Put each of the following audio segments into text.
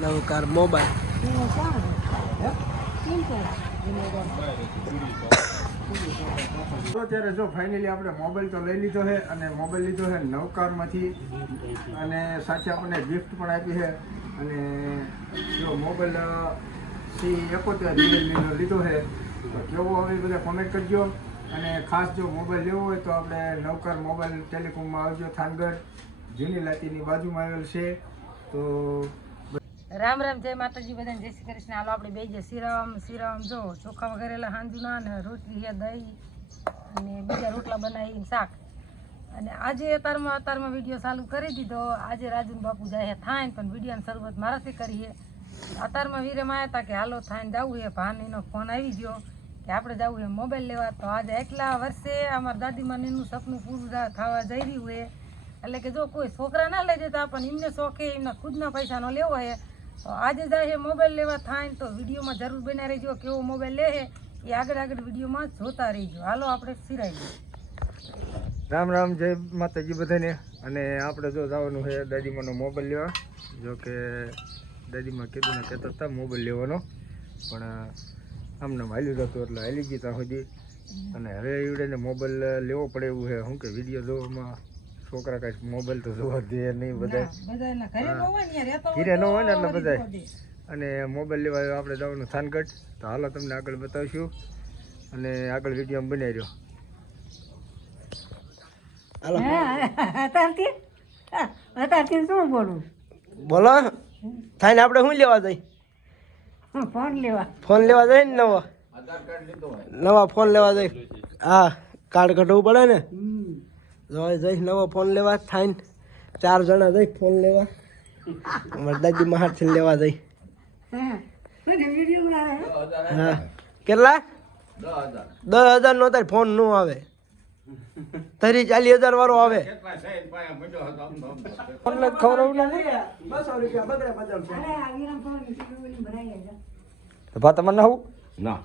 નવકાર mobile તો અત્યારે જો ફાઇનલી આપણે મોબાઈલ તો લઈ લીધો છે અને મોબાઈલ લીધો છે નવકારમાંથી અને સાથે આપણને ગિફ્ટ પણ આપી છે અને જો મોબાઈલ C71 લીધો છે તો કેવો હવે બધા કોમેન્ટ કરજો અને ખાસ જો મોબાઈલ લેવો હોય તો આપણે નવકાર મોબાઈલ ટેલિકોમમાં આવજો થાનગઢ જૂની લાતીની બાજુમાં આવેલ છે તો રામ રામ જય માતાજી બધાને જય શ્રી કૃષ્ણ. હાલો આપણે બે જે શિરામ જો ચોખા વગેરેલા હાંજુના અને રોટલી છે દહીં અને બીજા રોટલા બનાવીને શાક. અને આજે અતારમાં વિડીયો ચાલુ કરી દીધો. આજે રાજુ બાપુ જાય થાન પણ વિડીયોની શરૂઆત મારાથી કરી છે. અતારમાં વીરેમાં આવ્યા હતા કે હાલો થાન જવું છે. ભાનીનો ફોન આવી ગયો કે આપણે જવું છે મોબાઈલ લેવા. તો આજે એટલા વર્ષે અમારા દાદીમાનું એનું સપનું પૂરું થવા જઈ રહ્યું છે. એટલે કે જો કોઈ છોકરા ના લઈ જતા પણ એમને શોખે એમના ખુદના પૈસાનો લેવો છે તો આજે જાય મોબાઈલ લેવા થાય તો વિડીયોમાં જરૂર બના રહીજો. કેવો મોબાઈલ લે એ આગળ વિડીયોમાં જોતા રહીજો. હાલો આપણે સિરાઈ રામ રામ જય માતાજી બધાને. અને આપણે જો જવાનું છે દાદીમાનો મોબાઈલ લેવા. જો કે દાદીમાં કીધું ને કહેતા હતા મોબાઈલ લેવાનો પણ આમને હાલ્યું જતું એટલે હાલી ગઈ ત્યાં સુધી. અને હવે એવડે મોબાઈલ લેવો પડે એવું છે. શું કે વિડીયો જોવામાં છોકરા કાંઈ મોબાઈલ તો જોવા દે નહીં બધા ઘીરે ન હોય ને એટલે બધા. અને મોબાઈલ લેવા આપણે જવાનું થાનગઢ. તો હાલો તમને આગળ બતાવીશું અને આગળ વિડીયો બનાવી રહ્યો. શું બોલું બોલો થાય ને આપણે શું લેવા જઈ ફોન લેવા જાય ને નવા ફોન લેવા જાય. હા કાર્ડ કઢવું પડે ને જઈ નવો ફોન લેવા થાય ને 4 જણા જઈ ફોન લેવા. અમારા દાદી મહારથી લેવા જઈ. હા કેટલા 10,000 નો તાર ફોન નો આવે 30-40,000 વાળો આવે. તમને આવું ના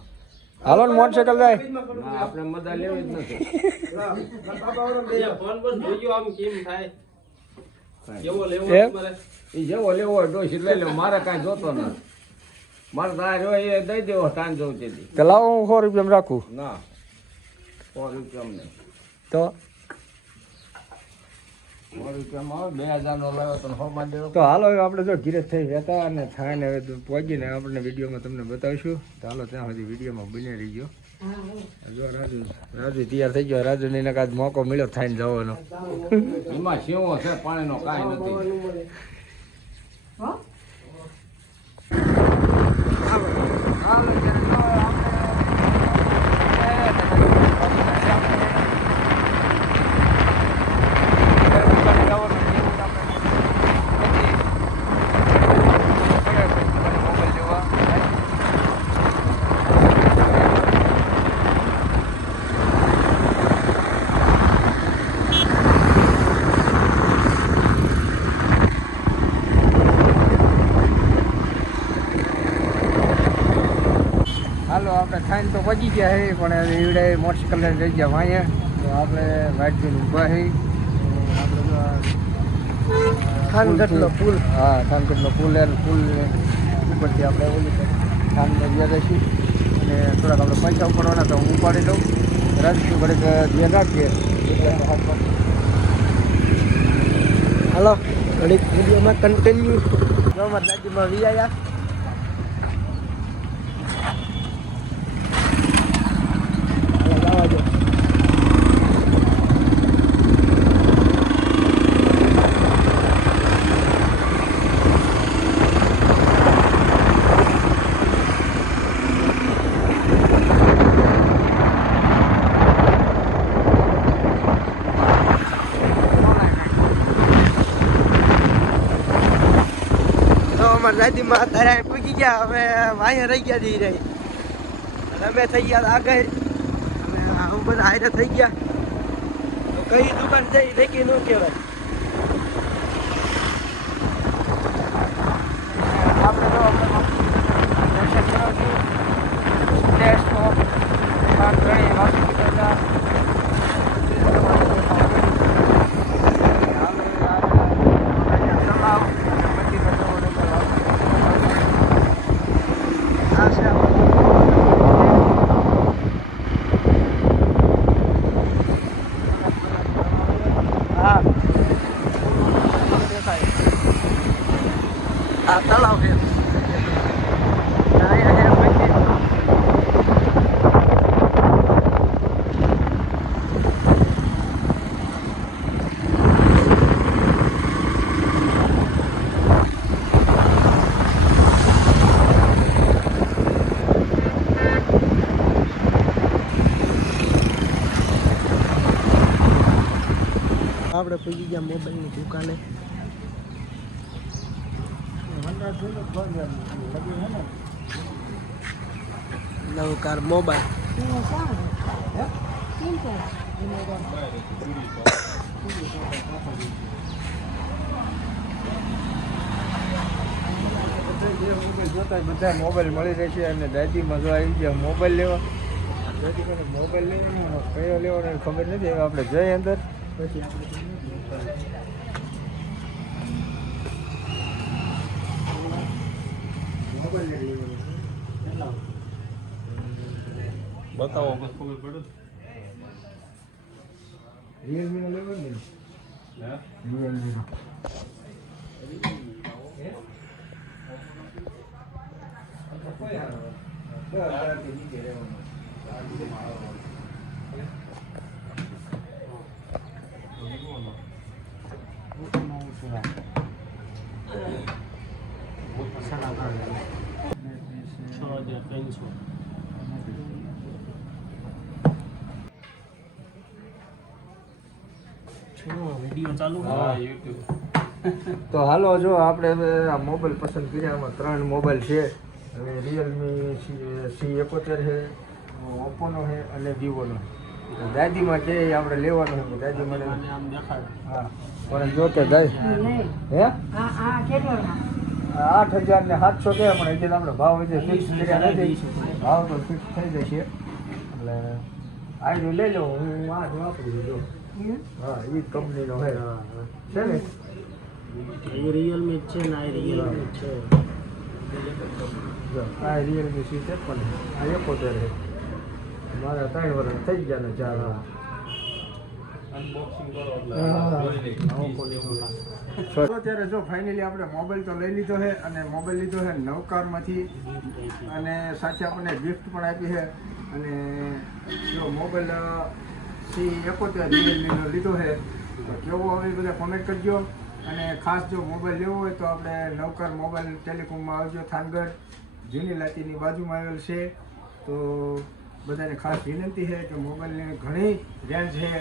હાલો ને મોટરસાઇકલ જાય આપણે મજા લેવી જ નથી. જેવો લેવો હોય ડોસી લઈ લો. મારે કાંઈ જોતો નથી. મારે તારે હોય એ દઈ દેવો તાન જોતી હતી. તો લાવો હું 100 રૂપિયા રાખું. ના 100 રૂપિયા નહીં તો 100 રૂપિયામાં આવે 2,000 નો લાવ્યો તો 100 માં દેવો. તો હાલો હવે આપણે જો ઘીરે થઈ જતા અને થાયને હવે પહોંચીને આપણે વિડીયોમાં તમને બતાવીશું. તો હાલો ત્યાં સુધી વિડીયોમાં બની રહી ગયો. જો રાજુ તૈયાર થઈ ગયો. રાજુ ને કાંઈ મોકો મળ્યો થાયને જવાનો. એમાં સેવો છે પાણીનો કાંઈ નથી. હાલો આપણે ખાઈને તો પહોંચી ગયા છે પણ એવડે મોટરસાઇકલ લઈને જઈ ગયા અહીંયા. તો આપણે વાઇટ જોઈને ઊભા છે. થાનગઢનો પુલ. હા થાનગઢનો પુલ પુલ ઉપરથી આપણે ઓલી થાનને ગયા જઈશું અને થોડાક આપણે પૈસા ઉપાડવાના તો હું ઉપાડી લઉં. રાજકીય ઘડીક ધ્યાન રાખીએ. હાલો ઘડીક વિડીયોમાં કન્ટિન્યુ. જો અમારા દાદીમાં વી આવ્યા. દાદીમાં અત્યારે પૂકી ગયા. હવે અહીંયા રહી ગયા જઈ રહી અને અમે થઈ ગયા આગળ અમે હું બધા હાઈરે થઈ ગયા. તો કઈ દુકાન જઈ દેખી ન કહેવાય. આપણે તો દર્શન કરો છું. ઘણી હોસ્પિટલ આ તળાવ છે. આપણે પૂછી ગયા મોબાઈલની દુકાને. નવકાર મોબાઈલ. જોતા બધા મોબાઈલ મળી રહેશે અને દાદીમાં જો આવી ગયા મોબાઈલ લેવા. દાદીમાં મોબાઈલ લેવાનો કયો લેવાનો ખબર નથી. હવે આપણે જઈએ અંદર પછી આપણે બતાવો ખબર પડે. રિયલમી નો લેવો ને. રિયલમી નો વિડીયો ચાલુ. હા યુટ્યુબ. તો હાલો જો આપણે હવે આ મોબાઈલ પસંદ કર્યા. આમાં 3 મોબાઈલ છે. હવે રિયલમી C71 છે, ઓપ્પોનો છે અને વિવોનો. દાદીમાં કે આપણે લેવાનો છે. દાદી મને આમ દેખાડ. હા પણ જો કે દાદી હે 8,700 કે પણ હજી આપણે ભાવ હજી ફિક્સ કર્યા નથી. ભાવ તો ફિક્સ થઈ જશે એટલે આ લઈ લો. હું આ જ વાપરું છું. હા એ કંપનીનો છે ને. રિયલમી છે ને આ રિયલમી છે. આ રિયલમી C53 આ 71 છે. મારા 3 વર્ષ થઈ ગયા ને 4. અનબોક્સિંગ કરો અત્યારે જો ફાઇનલી આપણે મોબાઈલ તો લઈ લીધો છે અને મોબાઈલ લીધો છે નવકારમાંથી અને સાથે આપણને ગિફ્ટ પણ આપી છે. અને જો મોબાઈલ C71 રિયલમીનો લીધો છે તો કેવો આવે બધા કોમેન્ટ કરજો. અને ખાસ જો મોબાઈલ લેવો હોય તો આપણે નવકાર મોબાઈલ ટેલિકોમમાં આવજો. થાનગઢ જૂની લાતીની બાજુમાં આવેલ છે. તો બધાને ખાસ વિનંતી છે કે મોબાઈલની ઘણી રેન્જ છે.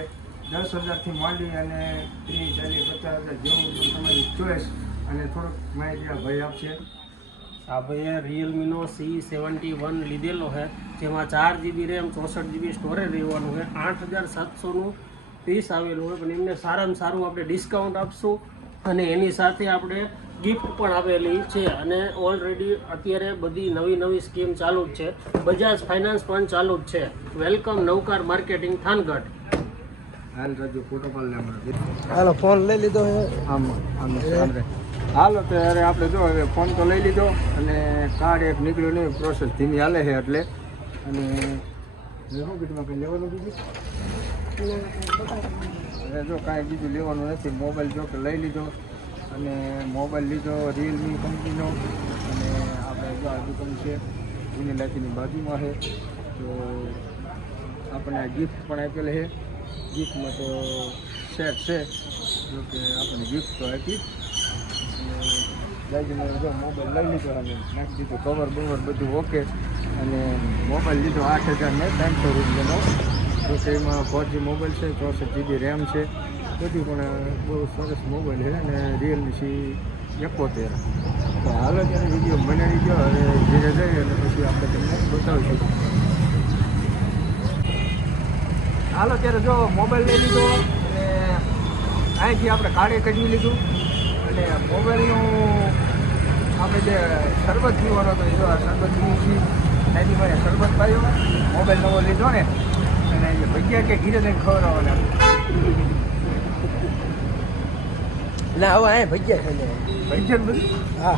10,000થી માંડી અને 30, 40, 50,000 જેવું તમારી ચોઈસ. અને થોડુંક માહિતી આ ભાઈ આપશે. આ ભાઈએ રિયલમીનો C71 લીધેલો છે, જેમાં 4GB રેમ 64GB સ્ટોરેજ રહેવાનું છે. 8,700નું પીસ આવેલું હોય, પણ એમને સારામાં સારું આપણે ડિસ્કાઉન્ટ આપશું અને એની સાથે આપણે ગિફ્ટ પણ આપેલી છે. અને ઓલરેડી અત્યારે બધી નવી સ્કીમ ચાલુ જ છે. બજાજ ફાઇનાન્સ પણ ચાલુ જ છે. વેલકમ નવકાર માર્કેટિંગ થાનગઢ. હાલ રાજુ ફોટો પાડ લે હમણાં. હાલો ફોન લઈ લીધો છે. હાલો ત્યારે આપણે જો હવે ફોન તો લઈ લીધો અને કાર્ડ એક નીકળ્યું નહીં. પ્રોસેસ ધીમી હાલે છે એટલે. અને શું કીધું કંઈ લેવાનું બીજું? હવે જો કાંઈ બીજું લેવાનું નથી. મોબાઈલ જો કે લઈ લીધો અને મોબાઈલ લીધો રિયલમી કંપનીનો. અને આપણે જો આ દુકાન છે જૂની લાતીની બાજુમાં છે. તો આપણને ગિફ્ટ પણ આપેલ છે. ગિફ્ટમાં તો સેટ છે. જો કે આપણને ગિફ્ટ તો આપી. દાદીમાં જો મોબાઈલ લઈ લીધો અને નાખી દીધું કવર બવર બધું ઓકે. અને મોબાઈલ લીધો 8,300 રૂપિયાનો. તો કે એમાં 4G મોબાઈલ છે, 64GB રેમ છે. બધું પણ બહુ સરસ મોબાઈલ છે. અને રિયલમી C71. તો હાલો ત્યારે વિડીયો બનાવી ગયો. હવે ધીરે જઈએ અને પછી આપણે તમને બતાવીશું. હાલો ત્યારે જો મોબાઈલ લઈ લીધો અને અહીંથી આપણે કાર્ડે કઢવી લીધું. અને મોબાઈલનું આપણે જે શરબત પીવાનો હતો એ જો આ શરબત પીવું છીએ. ત્યાંથી મારે શરબત પાયો. મોબાઈલ નવો લીધો ને અને એ ભજીયા કે ઘીરે જઈને ખવડાવવાના. ના હવે અહીંયા ભજીયા ખાઈ લેવા. ભજીયા બધું હા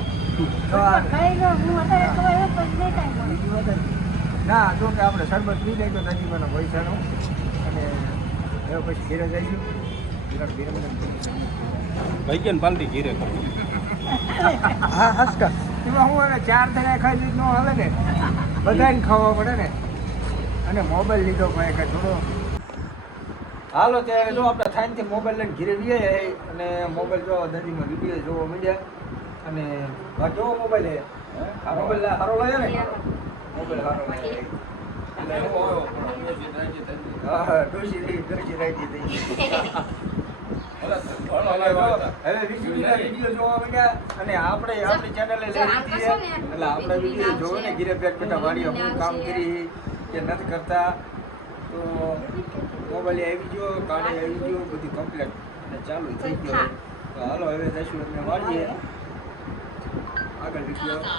ના જો કે આપણે શરબત પી લઈ તો નજીકમાંના પૈસાનો. અને હવે પછી ઘીરે જઈશું. ભાઈ પાલટી ઘીરે હા હસકા એમાં હું એને 4 જણા ખાઈ લીધ ન હાલે ને બધાને ખાવા પડે ને અને મોબાઈલ લીધો ભાઈ કે થોડો હાલો ત્યારે જો આપણે થાનથી મોબાઈલ લઈને ઘીરે જઈએ અને મોબાઈલ જો દાદીમાં વિડીયો જોવા મળ્યા અને જો મોબાઈલ હે મોબાઈલ સારો લાગે ને મોબાઈલ સારો લાગે હા ડોસી રાજી થઈ હવે વિડીયો જોવા મળ્યા અને આપણે આપણી ચેનલે લઈ લીધી છે એટલે આપણે વિડીયો જોવે ને ઘીરે બેઠા વાડીએ હું કામ કરી કે નથી કરતા તો મોબાઈલ આવી ગયો કાઢે આવી ગયો બધું કમ્પ્લીટ અને ચાલુ થઈ ગયો તો હાલો હવે જઈશું અમે વાળીએ આગળ વિડીયો